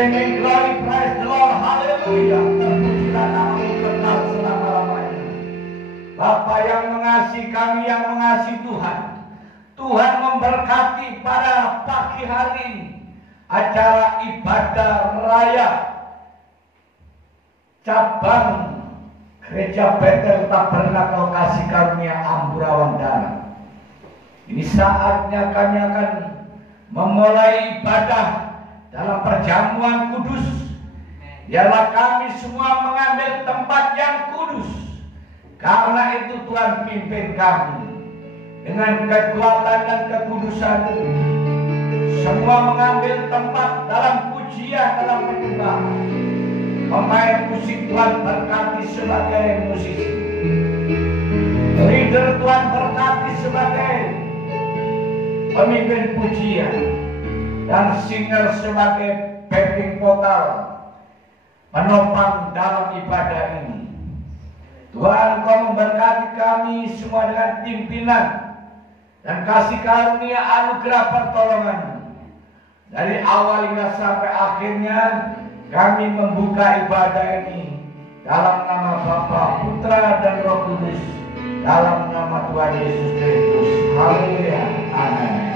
singing glory, praise the Lord, haleluya. Terpujilah nama-Mu kekal selama-lamanya. Bapa yang mengasihi kami, yang mengasihi Tuhan, Tuhan memberkati pada pagi hari ini acara ibadah raya cabang Gereja Betel Tabernakel Kasih Karunia Ambrawandana. Ini saatnya kami akan memulai ibadah dalam perjamuan kudus. Biarlah kami semua mengambil tempat yang kudus. Karena itu Tuhan pimpin kami dengan kekuatan dan kekudusan. Semua mengambil tempat dalam pujian, dalam penyembahan. Pemain musik Tuhan berkati sebagai musisi. Leader Tuhan berkati sebagai pemimpin pujian. Dan singer sebagai backing vokal menopang dalam ibadah ini. Tuhan, Kau memberkati kami semua dengan pimpinan dan kasih karunia anugerah pertolongan. Dari awal hingga sampai akhirnya kami membuka ibadah ini dalam nama Bapa, Putra, dan Roh Kudus, dalam nama Tuhan Yesus Kristus. Haleluya. Amin.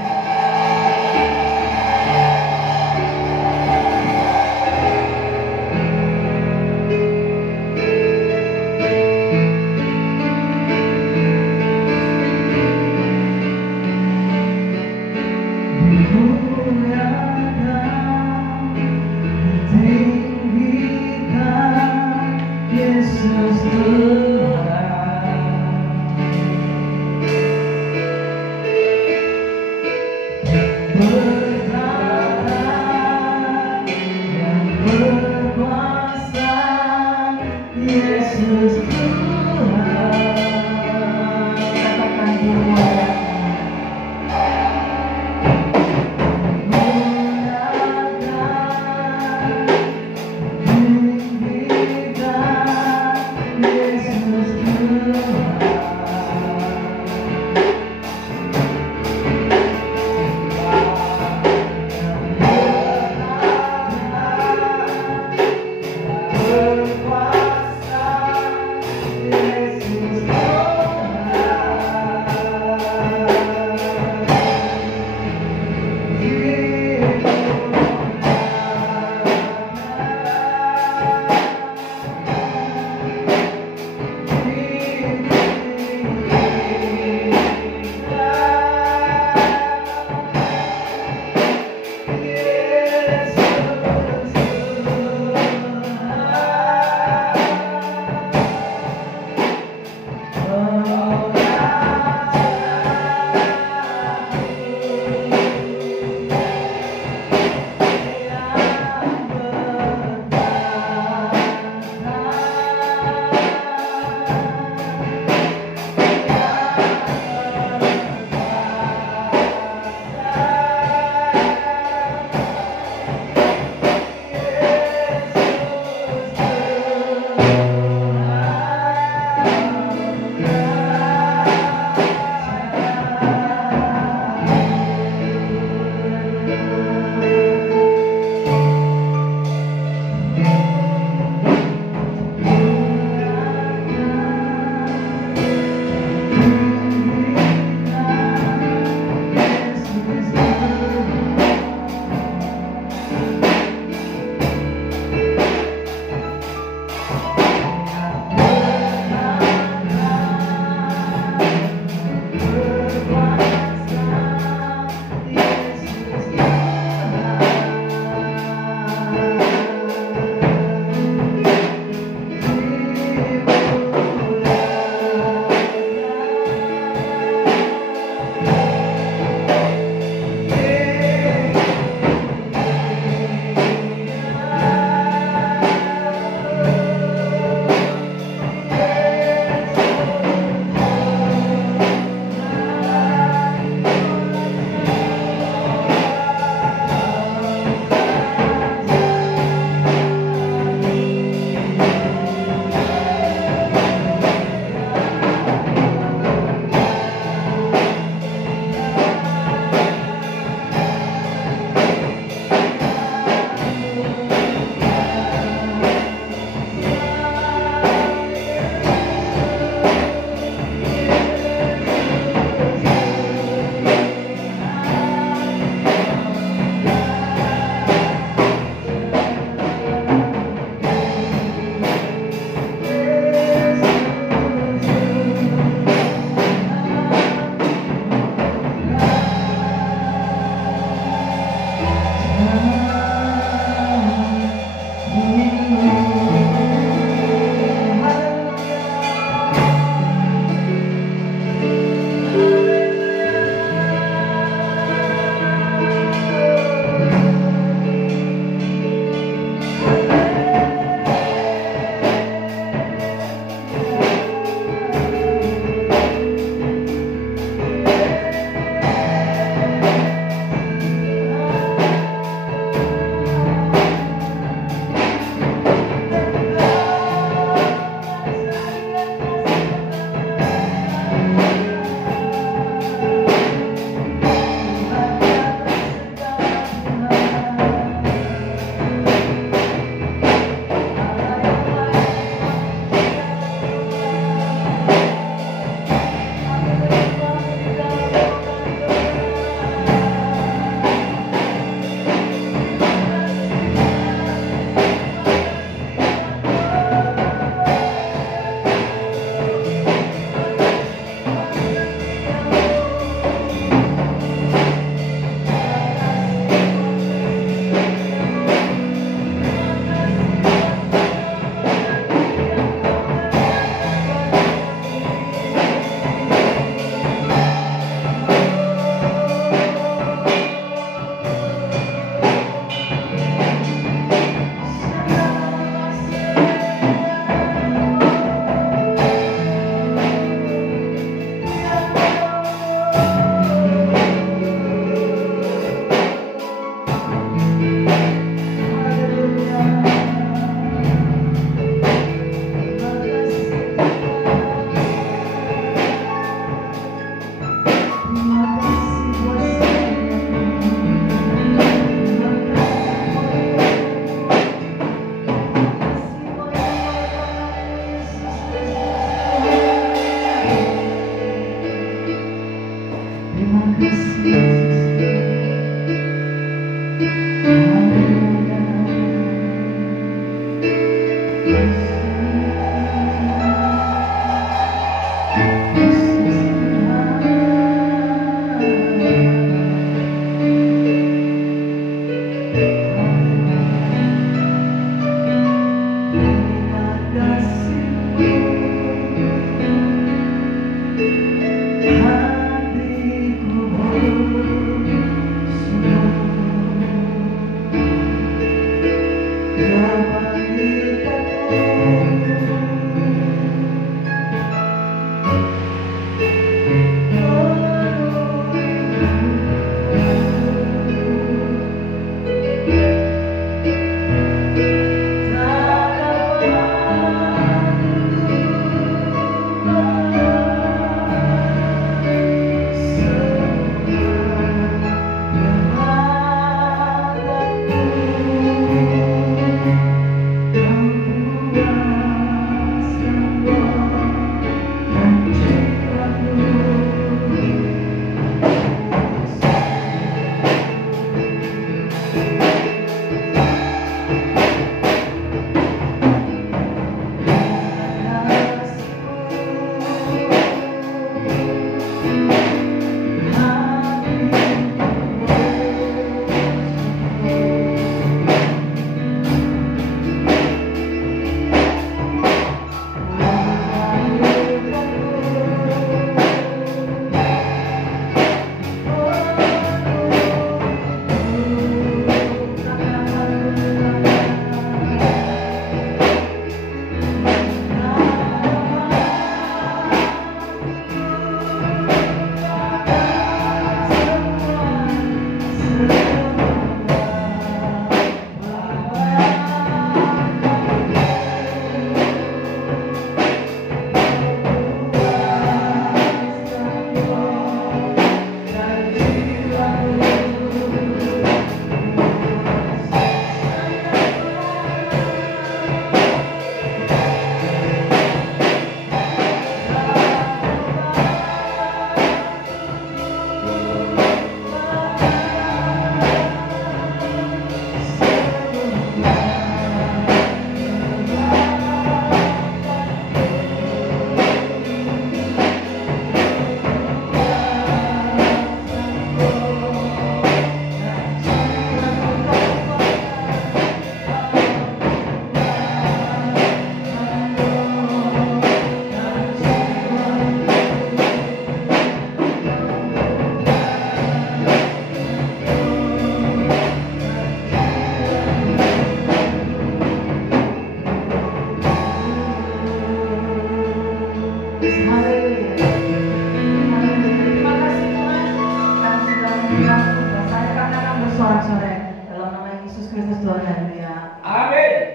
Tuhan, haleluya. Amin.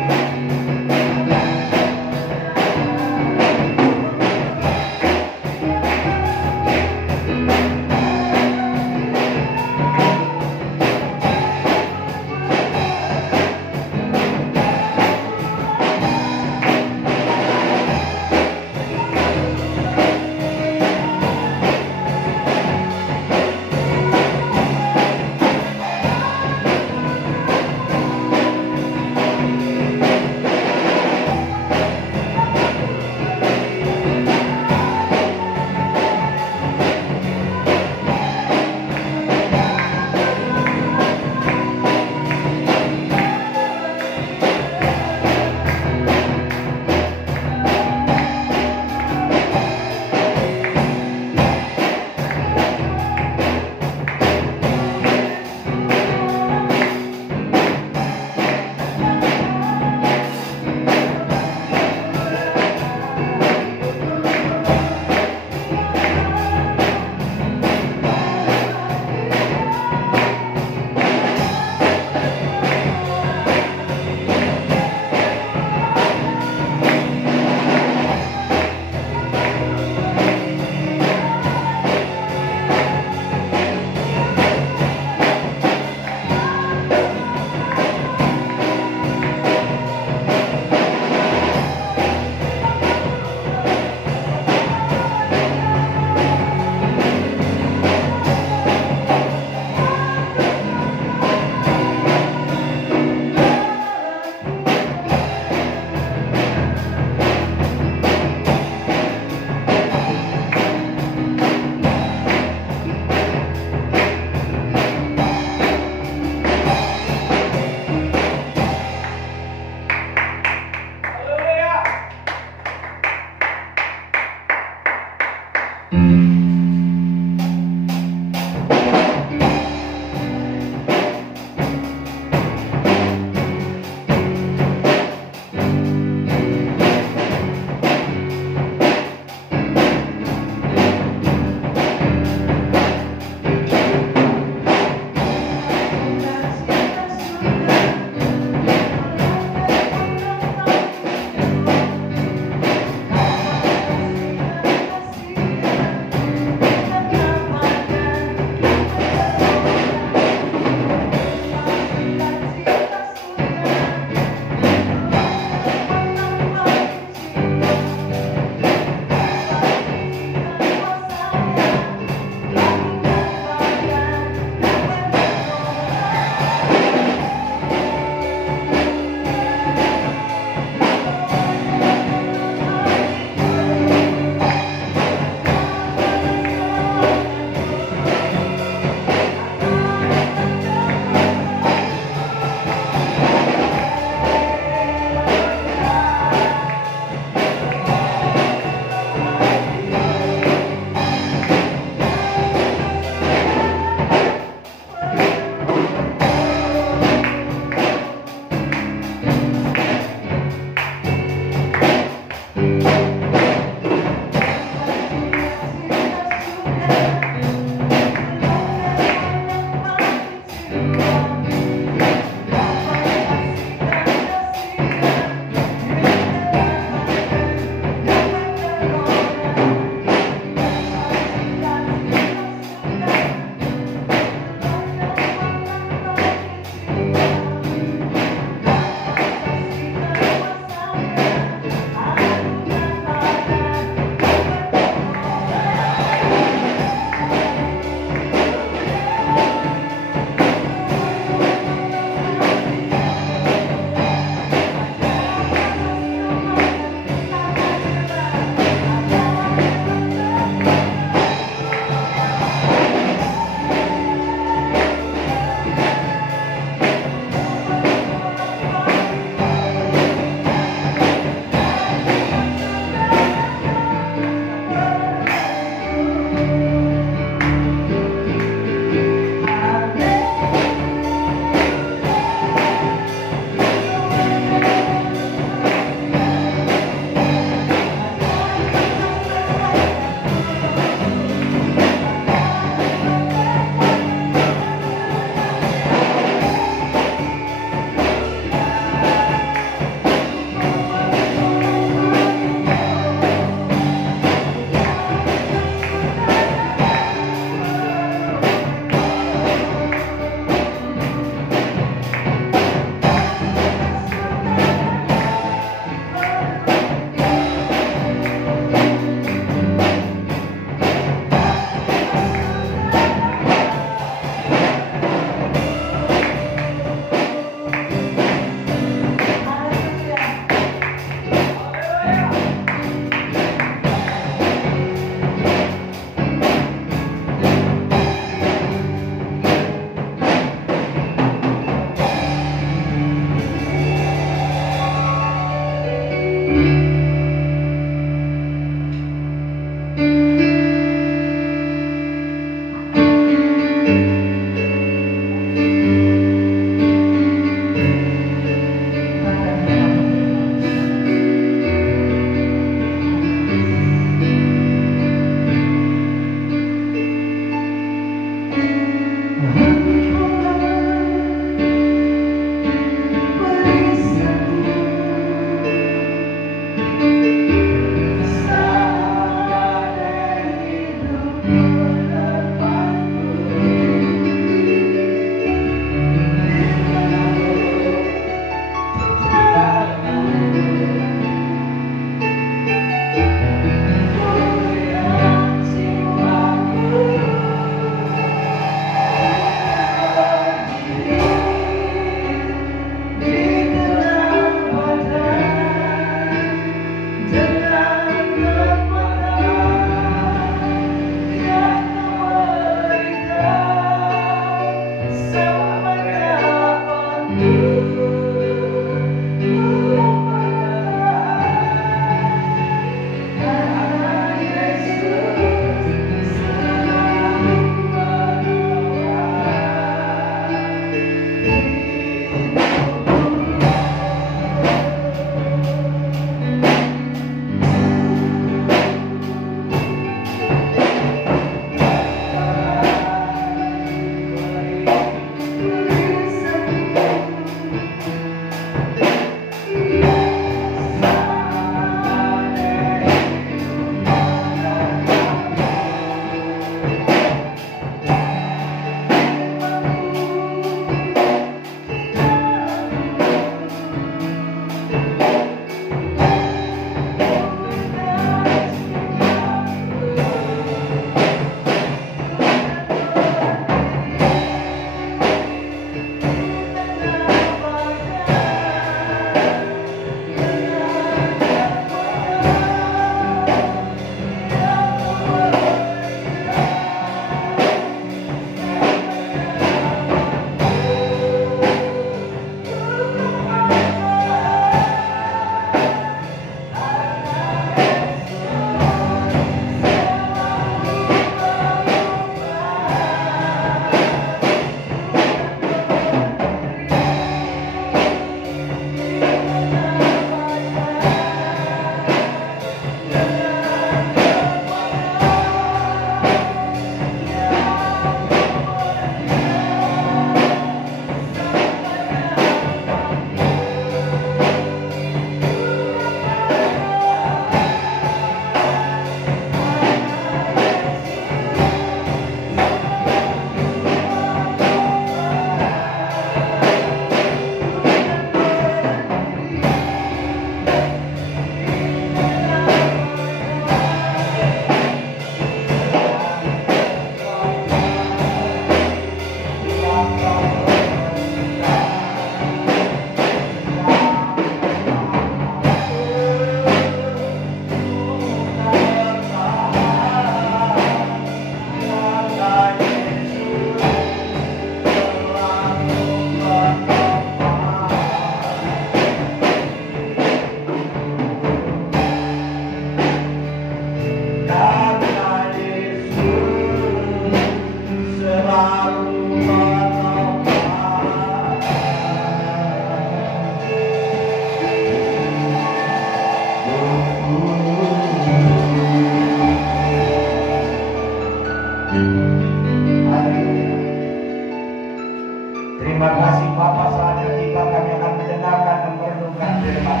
Terima kasih Bapa, saatnya tiba kami akan mendengarkan dan merenungkan firman.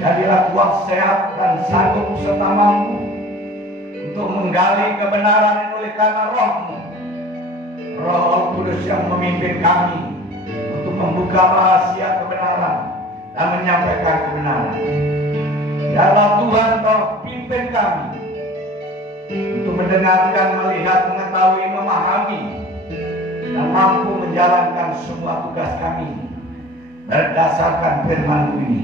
Jadilah kuat, sehat, dan sanggup serta mampu untuk menggali kebenaran oleh karena Roh-Mu, Roh Kudus yang memimpin kami untuk membuka rahasia kebenaran dan menyampaikan kebenaran. Biarlah Tuhan Kau pimpin kami untuk mendengarkan, melihat, mengetahui, memahami, dan mampu menjalankan semua tugas kami berdasarkan firman-Mu ini.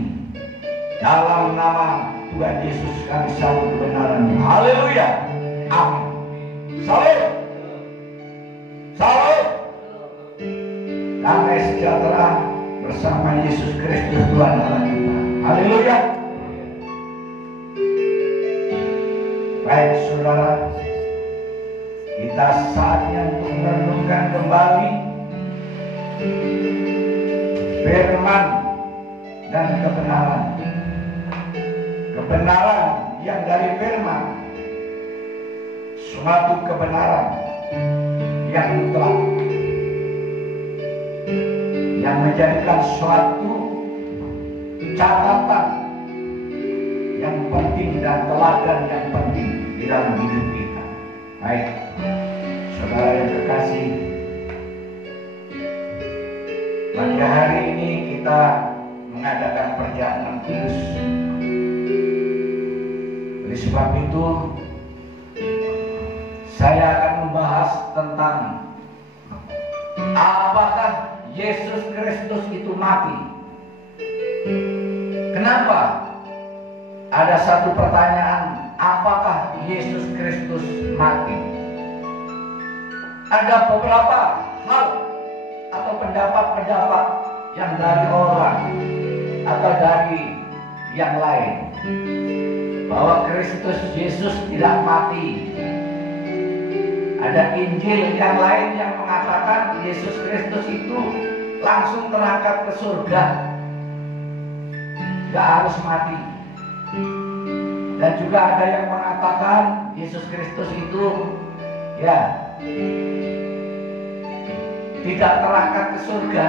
Dalam nama Tuhan Yesus kami sambut kebenaran. Haleluya. Amin. Salam. Salam. Damai sejahtera bersama Yesus Kristus Tuhan Allah kita. Haleluya. Baik saudara, kita saatnya untuk merenungkan kembali firman dan kebenaran. Kebenaran yang dari firman, suatu kebenaran yang mutlak, yang menjadikan suatu catatan yang penting dan teladan yang penting di dalam hidup kita. Baik, saudara yang terkasih, pada hari ini kita mengadakan perjalanan kudus. Oleh sebab itu, saya akan membahas tentang apakah Yesus Kristus itu mati. Kenapa? Ada satu pertanyaan, apakah Yesus Kristus mati? Ada beberapa hal atau pendapat-pendapat yang dari orang atau dari yang lain bahwa Kristus Yesus tidak mati. Ada Injil yang lain yang mengatakan Yesus Kristus itu langsung terangkat ke surga, gak harus mati. Dan juga ada yang mengatakan Yesus Kristus itu tidak terangkat ke surga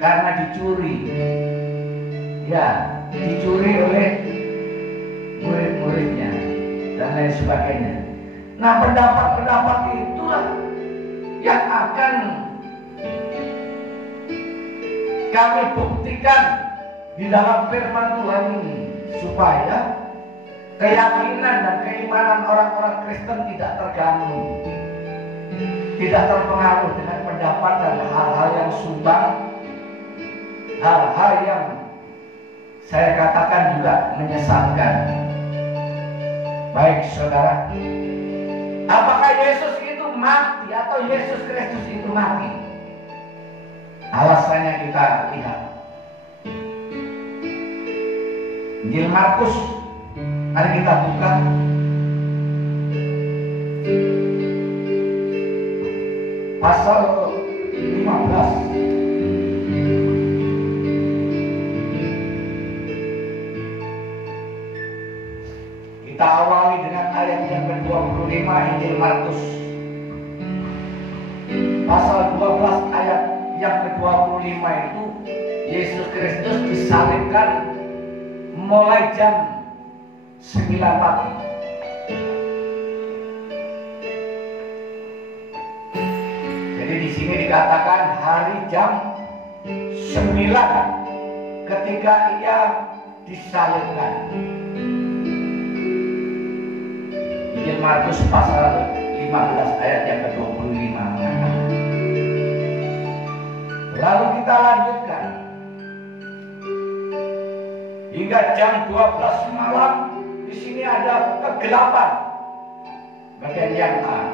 karena dicuri. Dicuri oleh murid-muridnya dan lain sebagainya. Nah, pendapat-pendapat itulah yang akan kami buktikan di dalam firman Tuhan ini, supaya keyakinan dan keimanan orang-orang Kristen tidak terganggu, tidak terpengaruh dengan pendapat dan hal-hal yang sumbang, hal-hal yang saya katakan juga menyesatkan. Baik saudara, apakah Yesus itu mati atau Yesus Kristus itu mati? Alasannya kita lihat Injil Markus. Mari kita buka pasal 15. Kita awali dengan ayat yang ke-25 Injil Markus pasal 12 ayat yang ke-25 itu Yesus Kristus disalibkan mulai jam 9 pagi. Jadi di sini dikatakan hari jam 9 ketika ia disalibkan. Injil Markus pasal 15 ayat yang ke-25 mengatakan. Lalu kita lanjutkan hingga jam 12 malam. Di sini ada kegelapan. Bagian yang A.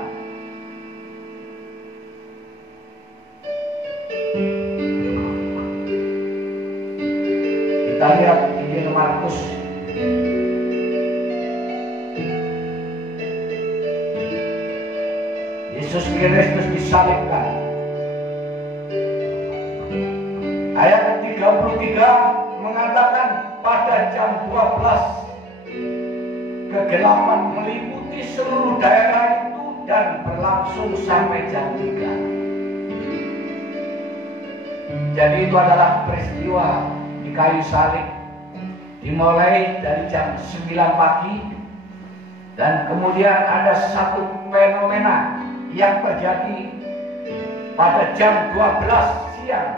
Kita lihat Injil Markus Yesus Kristus disalibkan. Ayat 33 mengatakan pada jam 12 kegelapan meliputi seluruh daerah itu dan berlangsung sampai jam 3. Jadi itu adalah peristiwa di kayu salib, dimulai dari jam 9 pagi, dan kemudian ada satu fenomena yang terjadi pada jam 12 siang.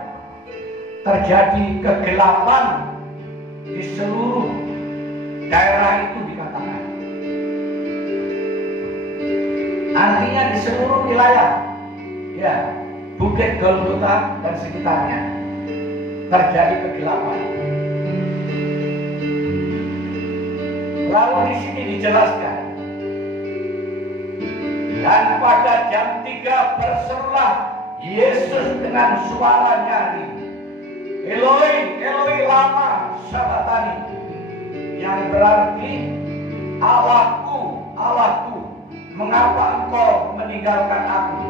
Terjadi kegelapan di seluruh daerah itu dikatakan. Artinya di seluruh wilayah, ya, Bukit Golgota dan sekitarnya terjadi kegelapan. Lalu di sini dijelaskan, dan pada jam 3 berserulah Yesus dengan suara nyaring, Eloi, Eloi lama sabachthani, yang berarti Allahku, Allahku, mengapa engkau meninggalkan aku?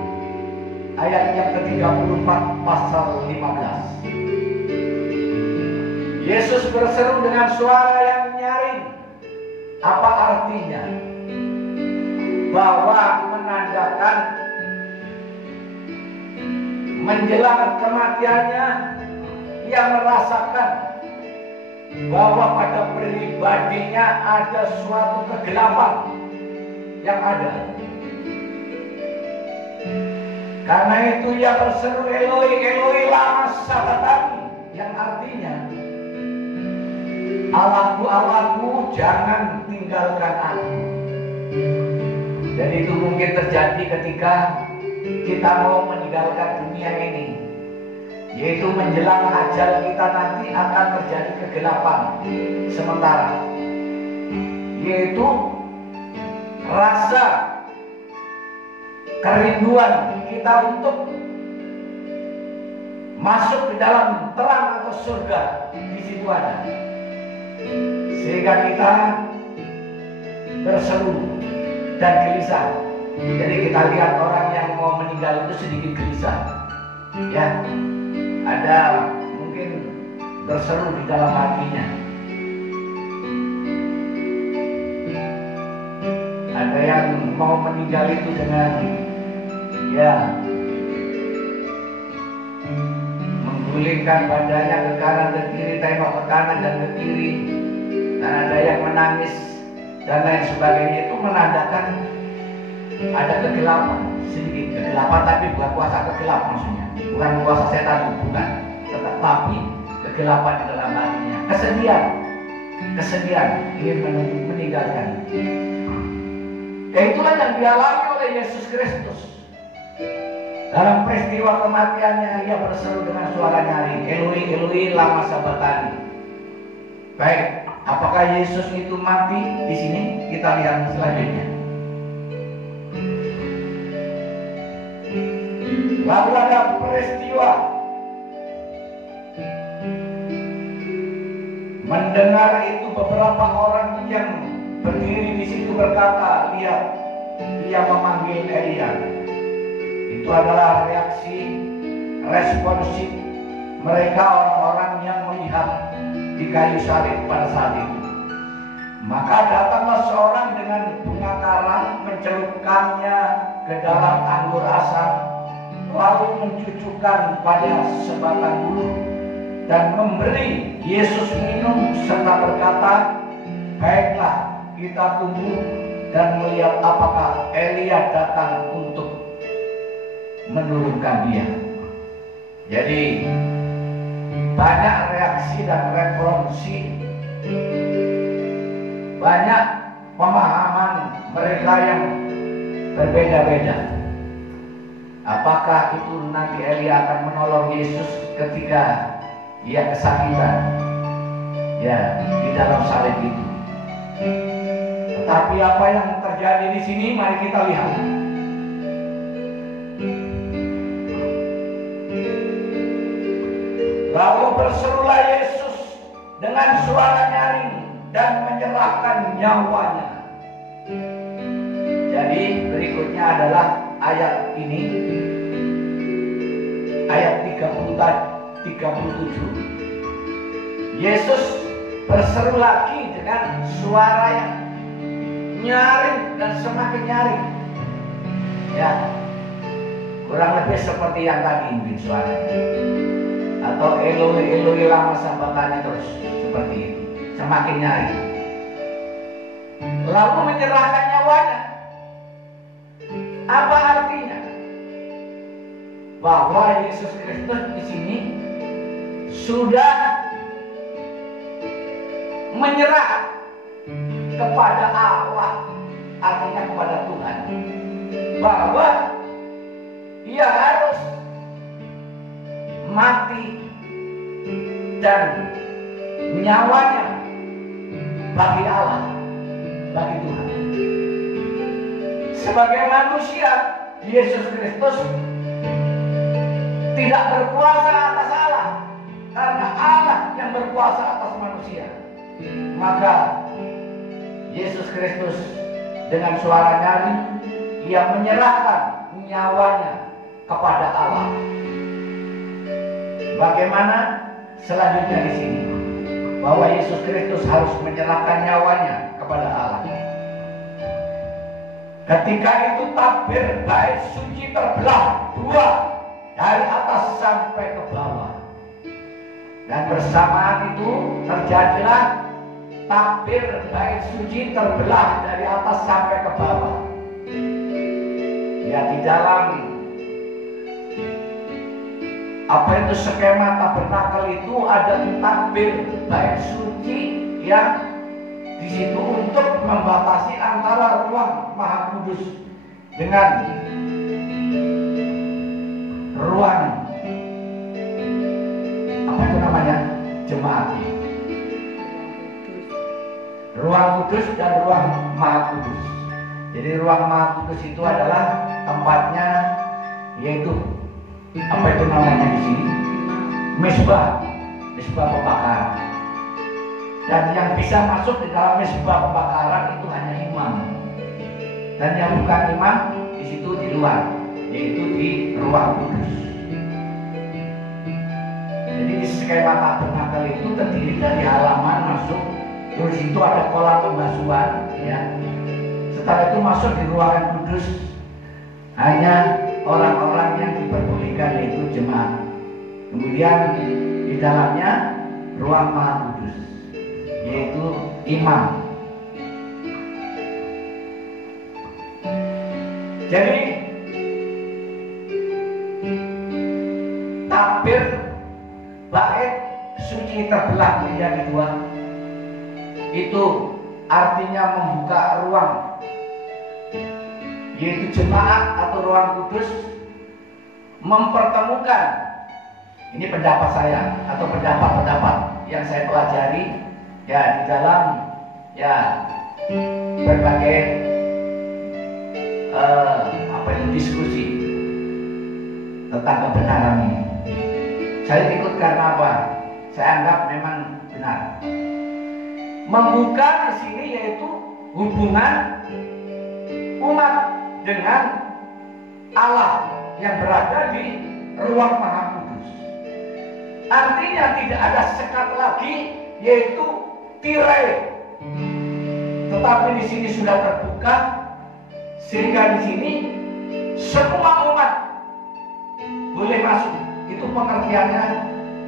Ayat yang ke-34 pasal 15. Yesus berseru dengan suara yang nyaring. Apa artinya? Bahwa menandakan menjelang kematiannya, ia merasakan bahwa pada pribadinya ada suatu kegelapan yang ada. Karena itu ia berseru, Eloi, Eloi lama sabachthani, yang artinya, Allahku, Allahku, jangan tinggalkan aku. Dan itu mungkin terjadi ketika kita mau meninggalkan dunia ini, yaitu menjelang ajal kita nanti akan terjadi kegelapan sementara, yaitu rasa kerinduan kita untuk masuk di dalam terang atau surga, di situ ada, sehingga kita berseru dan gelisah. Jadi kita lihat orang yang mau meninggal itu sedikit gelisah, ya, ada mungkin berseru di dalam hatinya. Ada yang mau meninggal itu dengan, ya, menggulingkan badannya ke kanan ke kiri, tengok ke kanan dan ke kiri, dan ada yang menangis dan lain sebagainya. Itu menandakan ada kegelapan, sedikit kegelapan, tapi bukan kuasa kegelap maksudnya, bukan kuasa setan, bukan, tetapi kegelapan di dalam hatinya, kesedihan ingin meninggalkan. Itulah yang dialami oleh Yesus Kristus. Dalam peristiwa kematiannya, ia berseru dengan suara nyaring, Eloi, Eloi lama sabachthani. Baik, apakah Yesus itu mati di sini? Kita lihat selanjutnya. Lalu ada peristiwa mendengar itu, beberapa orang yang berdiri di situ berkata, lihat, ia memanggil Elia. Itu adalah reaksi responsif mereka, orang-orang yang melihat di kayu salib pada saat itu. Maka datanglah seorang dengan bunga karang, mencelupkannya ke dalam anggur asam, lalu mencucukkan pada sebatang bulu dan memberi Yesus minum, serta berkata, baiklah, kita tunggu dan melihat apakah Elia datang untuk menurunkan dia. Jadi banyak reaksi dan responsif, banyak pemahaman mereka yang berbeda-beda. Apakah itu nanti Elia akan menolong Yesus ketika ia kesakitan, ya, di dalam salib itu? Tapi apa yang terjadi di sini, mari kita lihat. Lalu berserulah Yesus dengan suara nyaring dan menyerahkan nyawanya. Jadi berikutnya adalah ayat ini, ayat 37. Yesus berseru lagi dengan suara yang nyaring dan semakin nyaring, ya, kurang lebih seperti yang tadi mungkin suaranya. atau Eloi Eloi lama sambatannya terus seperti itu, semakin nyari, lalu menyerahkan nyawanya. Apa artinya? Bahwa Yesus Kristus di sini sudah menyerah kepada Allah, artinya kepada Tuhan, bahwa ia harus mati dan nyawanya bagi Allah, bagi Tuhan. Sebagai manusia, Yesus Kristus tidak berkuasa atas Allah, karena Allah yang berkuasa atas manusia. Maka Yesus Kristus dengan suara nyaring, ia menyerahkan nyawanya kepada Allah. Bagaimana selanjutnya di sini? Bahwa Yesus Kristus harus menyerahkan nyawanya kepada Allah. Ketika itu tabir bait suci terbelah dua dari atas sampai ke bawah. Dan bersamaan itu terjadilah tabir bait suci terbelah dari atas sampai ke bawah. Ya, di dalam apa itu skema tabernakel itu ada tabir bait suci yang di situ untuk membatasi antara ruang Maha Kudus dengan ruang apa itu namanya, jemaat. Ruang kudus dan ruang Maha Kudus. Jadi ruang Maha Kudus itu adalah tempatnya, yaitu apa itu namanya di sini, mezbah pembakaran. Dan yang bisa masuk di dalam mezbah pembakaran itu hanya imam. Dan yang bukan imam di situ di luar, yaitu di ruang kudus. Jadi di skema tabernakel itu terdiri dari halaman masuk, terus itu ada kolam pembasuhan, ya. Setelah itu masuk di ruangan kudus, hanya orang-orang yang diperbolehkan, yaitu jemaat. Kemudian di dalamnya ruang Maha Kudus, yaitu imam. Jadi tabir bait suci terbelah menjadi dua. Itu artinya membuka ruang, yaitu jemaat atau ruang kudus, mempertemukan. Ini pendapat saya atau pendapat yang saya pelajari ya di dalam ya berbagai apa itu diskusi tentang kebenaran ini. Saya ikut karena apa? Saya anggap memang benar. Membuka di sini yaitu hubungan umat dengan Allah yang berada di ruang Maha Kudus. Artinya tidak ada sekat lagi, yaitu tirai. Tetapi di sini sudah terbuka, sehingga di sini semua umat boleh masuk. Itu pengertiannya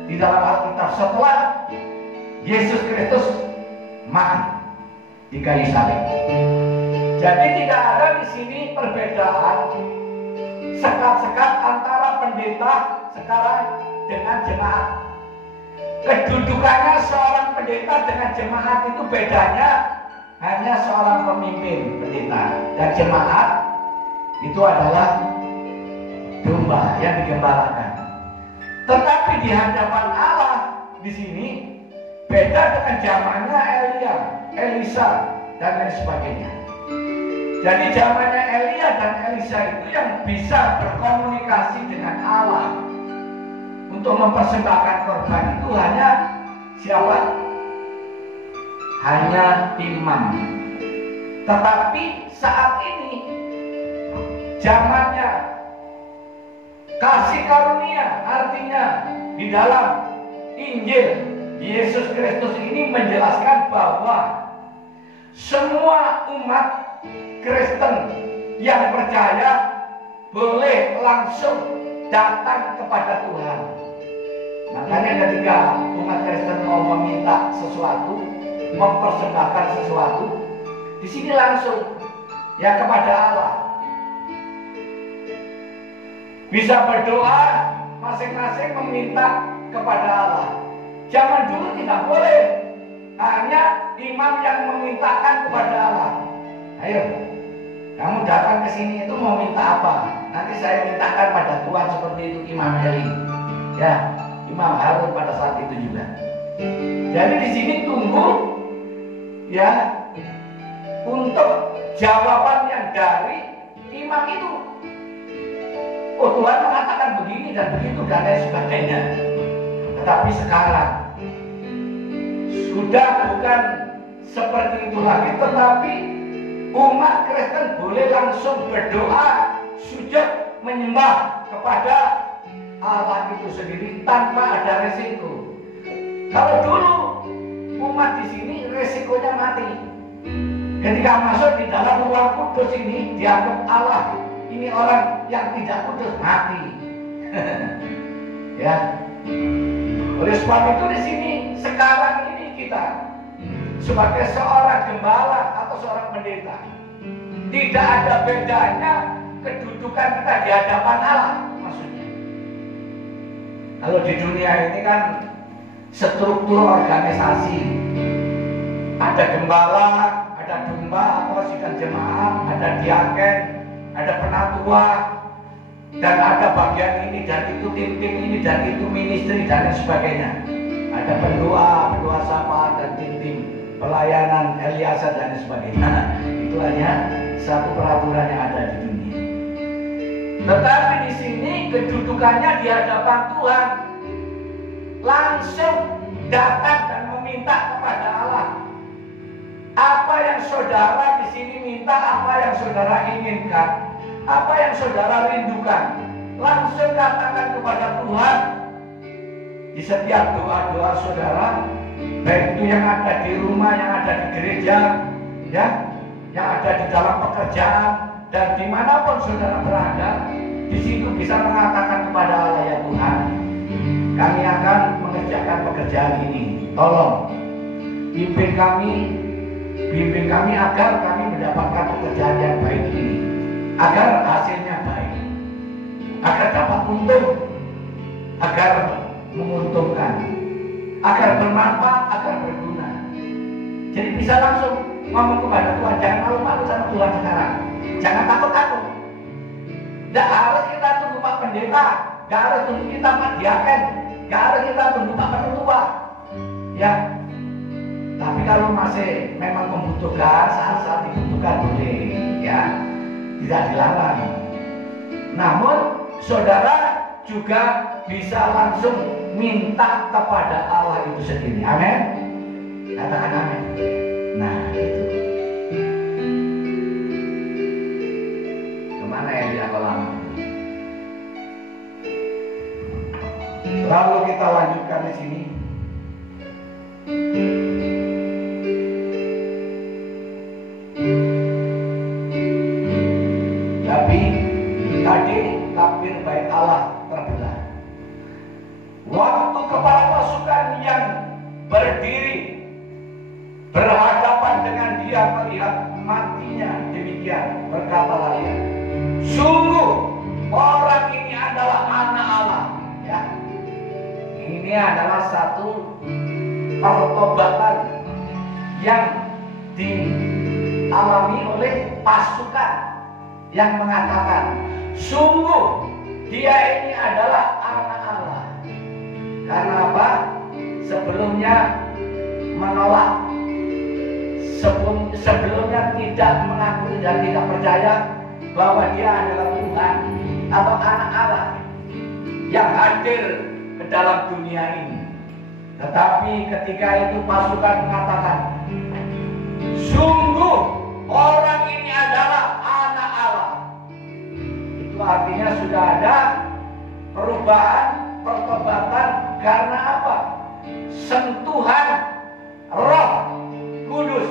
di dalam Alkitab setelah Yesus Kristus mati di kayu salib. Jadi tidak ada di sini perbedaan sekat-sekat antara pendeta sekarang dengan jemaat. Kedudukannya seorang pendeta dengan jemaat itu bedanya hanya seorang pemimpin pendeta, dan jemaat itu adalah domba yang digembalakan. Tetapi di hadapan Allah di sini beda dengan zamannya Elia, Elisa dan lain sebagainya. Jadi zamannya Elia dan Elisa itu yang bisa berkomunikasi dengan Allah untuk mempersembahkan korban itu hanya siapa? Hanya imam. Tetapi saat ini zamannya kasih karunia, artinya di dalam Injil Yesus Kristus ini menjelaskan bahwa semua umat Kristen yang percaya boleh langsung datang kepada Tuhan. Makanya ketika umat Kristen mau meminta sesuatu, mempersembahkan sesuatu, di sini langsung ya kepada Allah. Bisa berdoa masing-masing meminta kepada Allah. Zaman dulu tidak boleh, hanya imam yang memintakan kepada Allah. Ayo, kamu datang ke sini itu mau minta apa? Nanti saya mintakan pada Tuhan seperti itu Imam Heli. Ya, Imam Harun pada saat itu juga. Jadi di sini tunggu ya untuk jawaban yang dari imam itu. Oh, Tuhan mengatakan begini dan begitu dan lain sebagainya. Tetapi sekarang sudah bukan seperti itu lagi, tetapi umat Kristen boleh langsung berdoa, sujud, menyembah kepada Allah itu sendiri tanpa ada resiko. Kalau dulu umat di sini resikonya mati. Ketika masuk di dalam ruang kudus ini dianggap Allah ini orang yang tidak kudus, mati. Ya. Oleh sebab itu di sini sekarang ini kita sebagai seorang gembala atau seorang pendeta tidak ada bedanya kedudukan kita di hadapan Allah maksudnya. Kalau di dunia ini kan struktur organisasi, ada gembala, ada domba atau sidang jemaat, ada diaken, ada penatua, dan ada bagian ini dan itu tim-tim ini dan itu ministry dan lain sebagainya. Ada pendoa, pendoa syafaat dan tim-tim pelayanan Eliasa dan lain sebagainya. Itu hanya satu peraturan yang ada di dunia. Tetapi di sini kedudukannya di hadapan Tuhan, langsung datang dan meminta kepada Allah. Apa yang saudara di sini minta, apa yang saudara inginkan, apa yang saudara rindukan, langsung katakan kepada Tuhan. Di setiap doa-doa saudara, baik itu yang ada di rumah, yang ada di gereja, ya, yang ada di dalam pekerjaan, dan dimanapun saudara berada, di situ bisa mengatakan kepada Allah, ya Tuhan, kami akan mengerjakan pekerjaan ini. Tolong bimbing kami agar kami mendapatkan pekerjaan yang baik ini, agar hasilnya baik, agar dapat untung, agar menguntungkan, agar bermanfaat, agar berguna. Jadi bisa langsung ngomong kepada Tuhan, jangan malu-malu sama Tuhan sekarang, jangan takut-takut. Tidak harus kita tunggu Pak Pendeta, tidak harus tunggu kita Pak Diaken, tidak harus kita tunggu Pak Ketua, ya. Tapi kalau masih memang membutuhkan, saat-saat dibutuhkan boleh, ya, tidak dilarang. Namun saudara juga bisa langsung minta kepada Allah itu sendiri. Amin. Katakan amin. Nah, itu. Kemana ya dia lama? Lalu kita lanjutkan di sini. Tapi tadi tabir bait Allah terbelah. Waktu kepala pasukan yang berdiri berhadapan dengan dia melihat matinya demikian, berkatalah ia, sungguh orang ini adalah anak Allah. Ya, ini adalah satu pertobatan yang dialami oleh pasukan yang mengatakan, sungguh dia ini adalah anak Allah. Karena apa? Sebelumnya menolak, sebelumnya tidak mengakui dan tidak percaya bahwa dia adalah Tuhan atau anak Allah yang hadir ke dalam dunia ini. Tetapi ketika itu pasukan mengatakan, sungguh orang ini adalah anak Allah. Itu artinya sudah ada perubahan, pertobatan. Karena apa? Sentuhan Roh Kudus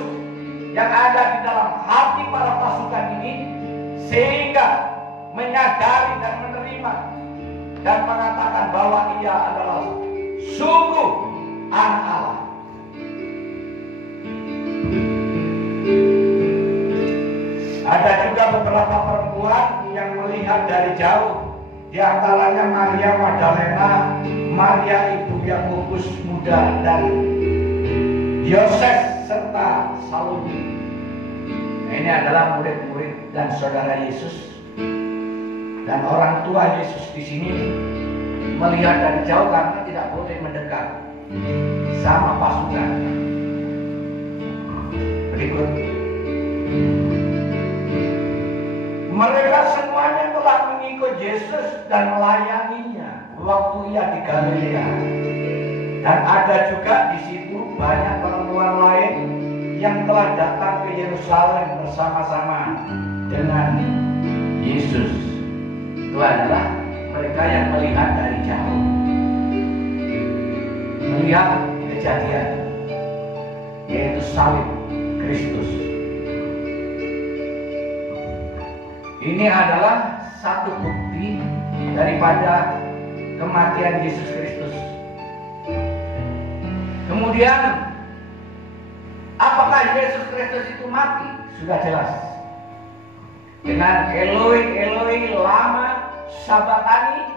yang ada di dalam hati para pasukan ini, sehingga menyadari dan menerima dan mengatakan bahwa ia adalah sungguh anak Allah. Ada juga beberapa perempuan yang melihat dari jauh, di antaranya Maria Magdalena, Maria ibu Yakobus muda, dan Yoses serta Salome. Nah, ini adalah murid-murid dan saudara Yesus, dan orang tua Yesus di sini melihat dari jauh karena tidak boleh mendekat sama pasukan. Berikut. Mereka semuanya telah mengikut Yesus dan melayaninya waktu ia di Galilea. Dan ada juga di situ banyak perempuan lain yang telah datang ke Yerusalem bersama-sama dengan Yesus. Itu adalah mereka yang melihat dari jauh, melihat kejadian, yaitu salib Kristus. Ini adalah satu bukti daripada kematian Yesus Kristus. Kemudian, apakah Yesus Kristus itu mati? Sudah jelas. Dengan Eloi, Eloi, lama sabachthani,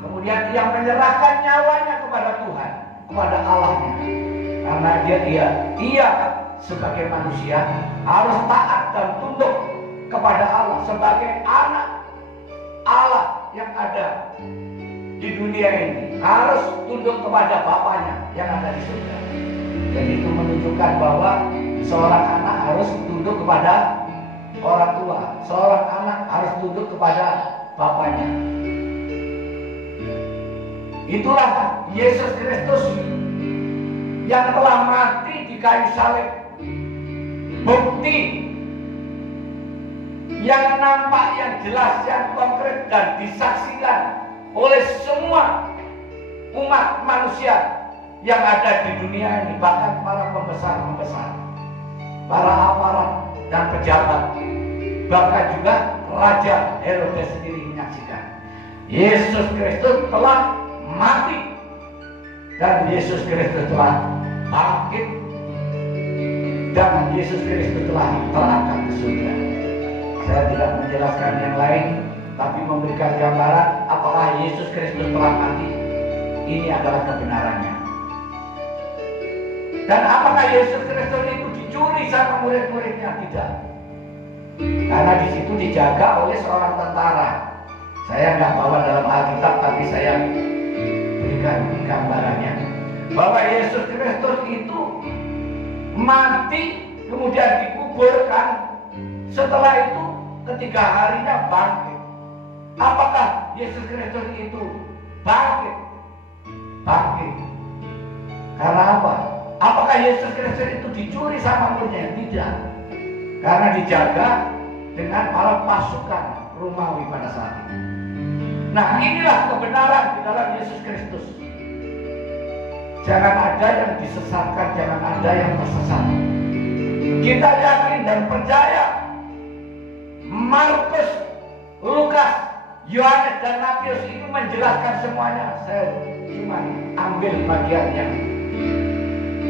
kemudian dia menyerahkan nyawanya kepada Tuhan, kepada Allahnya. Karena dia sebagai manusia harus taat dan tunduk kepada Allah sebagai anak Allah yang ada di dunia ini, harus tunduk kepada Bapaknya yang ada di surga. Dan itu menunjukkan bahwa seorang anak harus tunduk kepada orang tua, seorang anak harus tunduk kepada Bapaknya. Itulah Yesus Kristus yang telah mati di kayu salib. Bukti yang nampak, yang jelas, yang konkret dan disaksikan oleh semua umat manusia yang ada di dunia ini, bahkan para pembesar-pembesar, para aparat dan pejabat, bahkan juga Raja Herodes sendiri menyaksikan Yesus Kristus telah mati dan Yesus Kristus telah bangkit dan Yesus Kristus telah terangkat ke surga. Saya tidak menjelaskan yang lain, tapi memberikan gambaran apakah Yesus Kristus telah mati. Ini adalah kebenarannya. Dan apakah Yesus Kristus itu dicuri sama murid-muridnya? Tidak. Karena di situ dijaga oleh seorang tentara. Saya nggak bawa dalam Alkitab, tapi saya berikan gambarannya. Bahwa Yesus Kristus itu mati, kemudian dikuburkan. Setelah itu ketiga harinya bangkit. Apakah Yesus Kristus itu bangkit? Bangkit. Karena apa? Apakah Yesus Kristus itu dicuri sama muridnya? Tidak. Karena dijaga dengan para pasukan Romawi pada saat itu. Nah, inilah kebenaran di dalam Yesus Kristus. Jangan ada yang disesatkan, jangan ada yang tersesat. Kita yakin dan percaya Markus, Lukas, Yohanes dan Matius itu menjelaskan semuanya. Saya cuma ambil bagian yang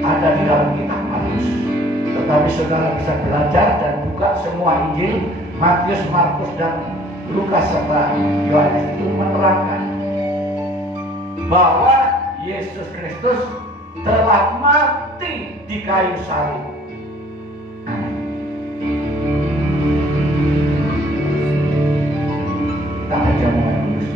ada di dalam kitab Matius. Tetapi saudara bisa belajar dan buka semua Injil, Matius, Markus dan Lukas serta Yohanes itu menerangkan bahwa Yesus Kristus telah mati di kayu salib. Kita baca mulai terus.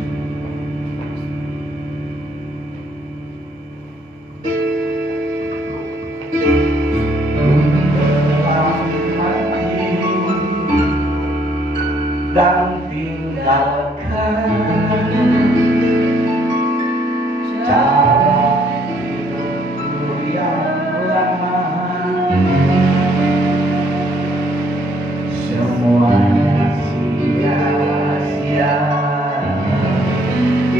Dan tinggalkan cara hidupku yang lama, semuanya sia-sia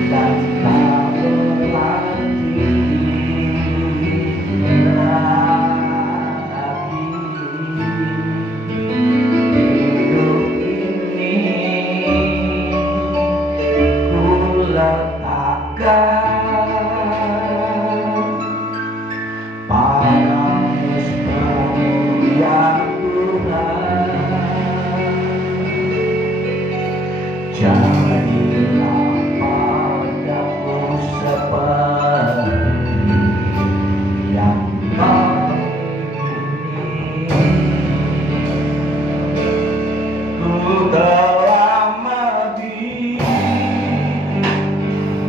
dan tak berlanjut lagi. Hidup ini ku letakkan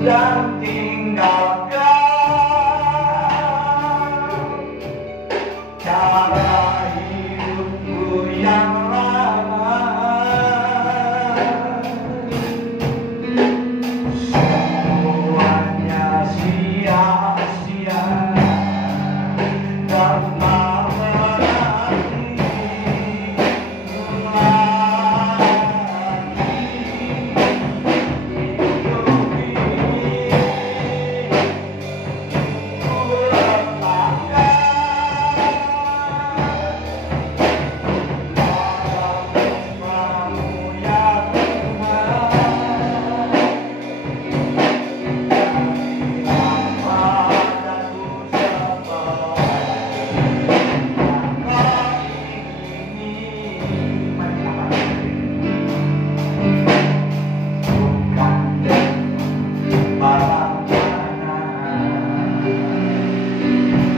dan tinggalkan cara hidupku yang lama. Semuanya sia-sia dan tak berarti lagi. Hidup ini ku letakkan padamu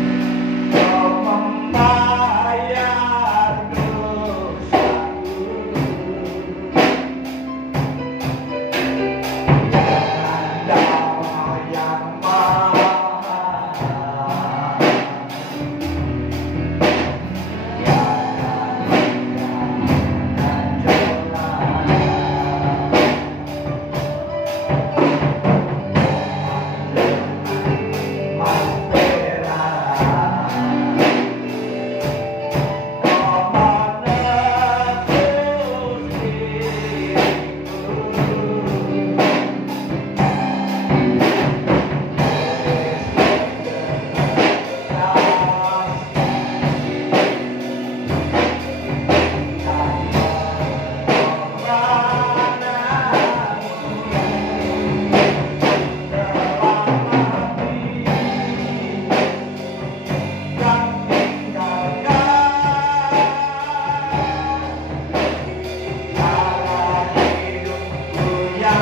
ya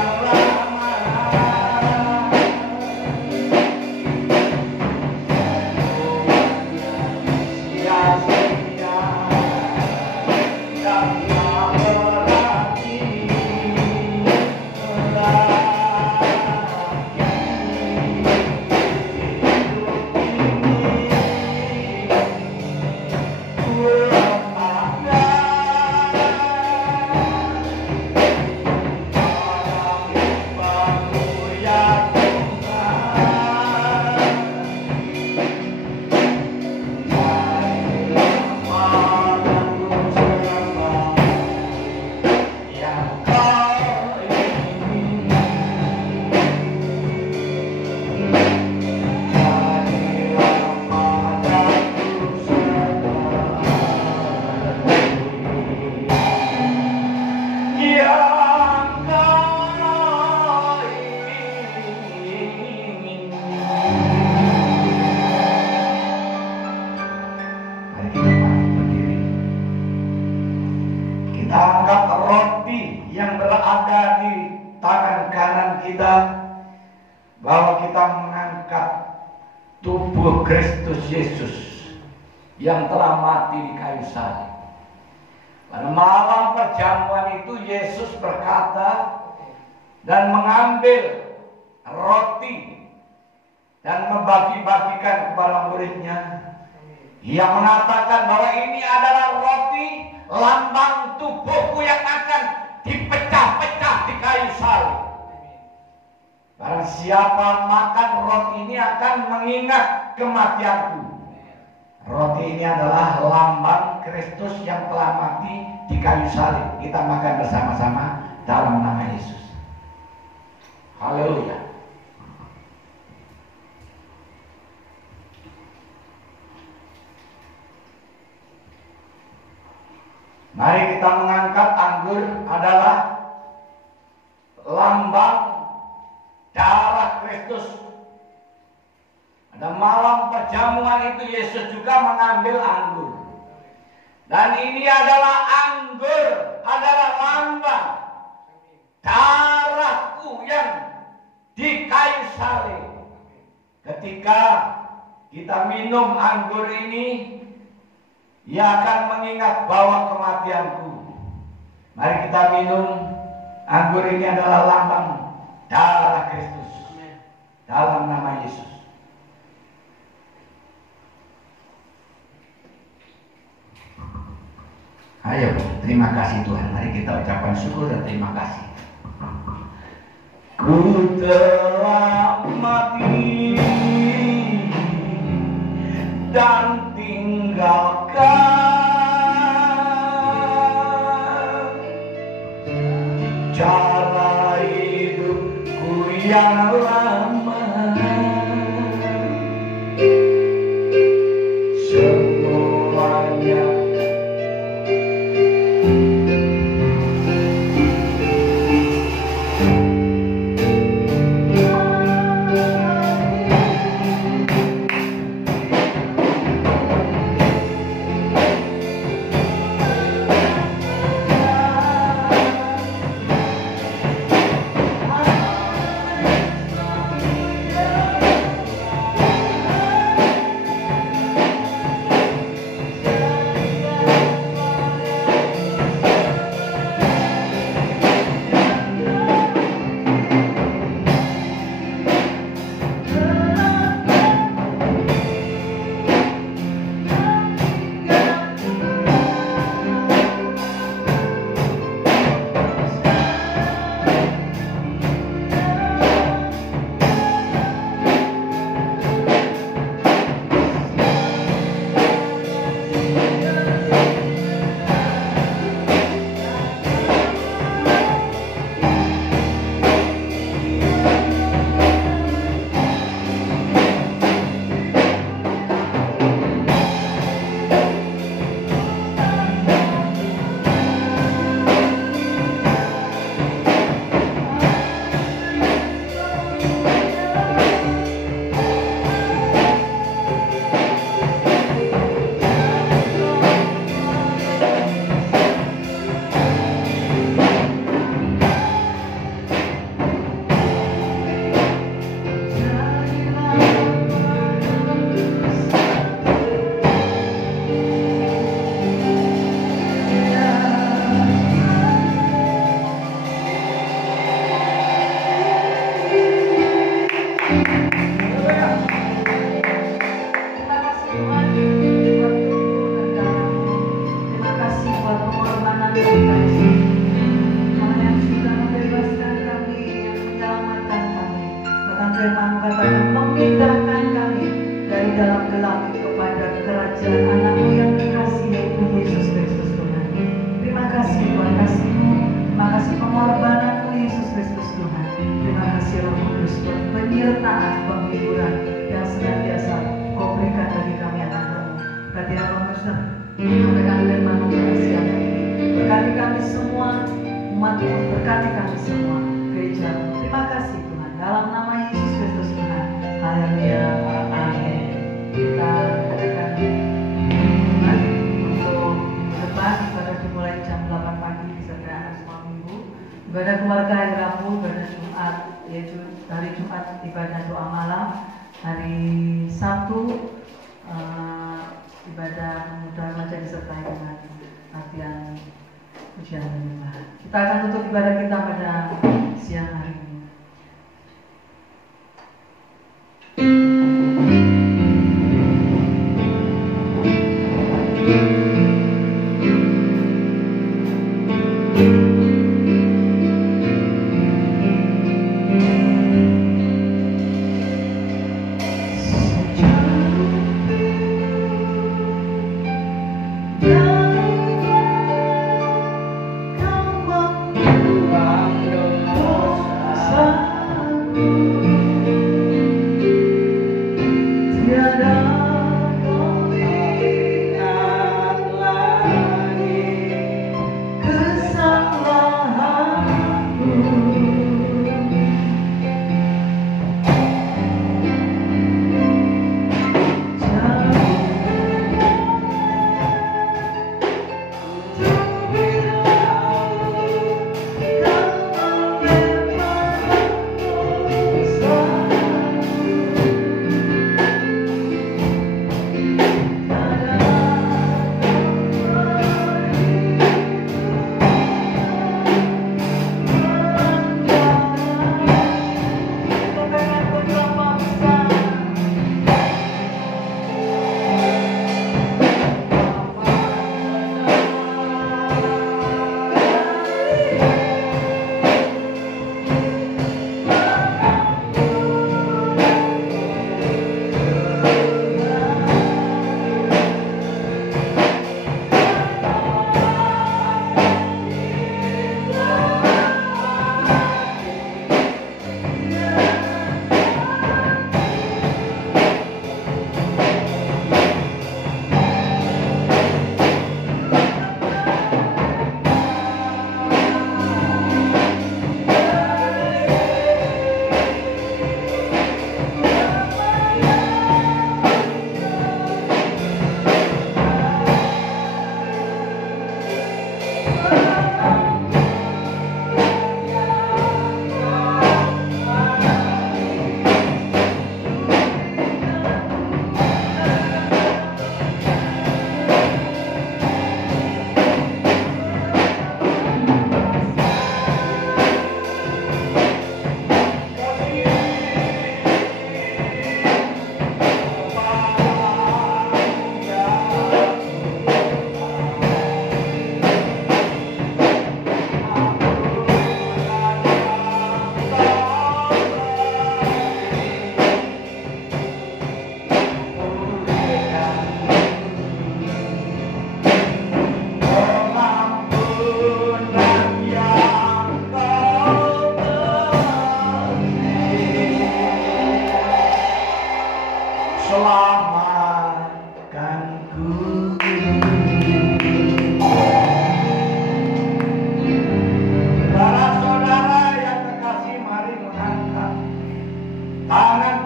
Tuhan. Bahwa kita mengangkat tubuh Kristus Yesus yang telah mati di kayu salib. Pada malam perjamuan itu Yesus berkata dan mengambil roti dan membagi-bagikan kepada muridnya. Ia mengatakan bahwa ini adalah roti lambang tubuhku yang akan dipecah-pecah di kayu salib. Barang siapa makan roti ini akan mengingat kematianku. Roti ini adalah lambang Kristus yang telah mati di kayu salib. Kita makan bersama-sama dalam nama Yesus. Haleluya. Mari kita mengangkat anggur adalah lambang darah Kristus. Pada malam perjamuan itu Yesus juga mengambil anggur. Dan ini adalah anggur, adalah lambang darahku yang di kayu salib. Ketika kita minum anggur ini, ia akan mengingat bahwa kematianku. Mari kita minum. Anggur ini adalah lambang darah Kristus. Ayo, terima kasih Tuhan. Mari kita ucapkan syukur dan terima kasih. Ku telah mati dan tinggalkan cara hidupku yang lama. Semuanya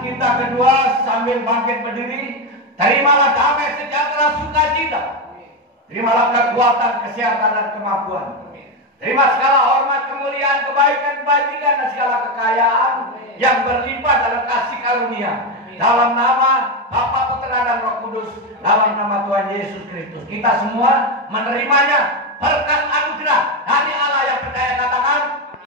kita kedua sambil bangkit berdiri. Terimalah damai sejahtera sukacita. Terimalah kekuatan, kesehatan, dan kemampuan. Terima segala hormat, kemuliaan, kebaikan, kebajikan, dan segala kekayaan yang berlimpah dalam kasih karunia. Dalam nama Bapa, Putra, dan Roh Kudus. Dalam nama Tuhan Yesus Kristus. Kita semua menerimanya berkat anugerah dari Allah yang percaya, katakan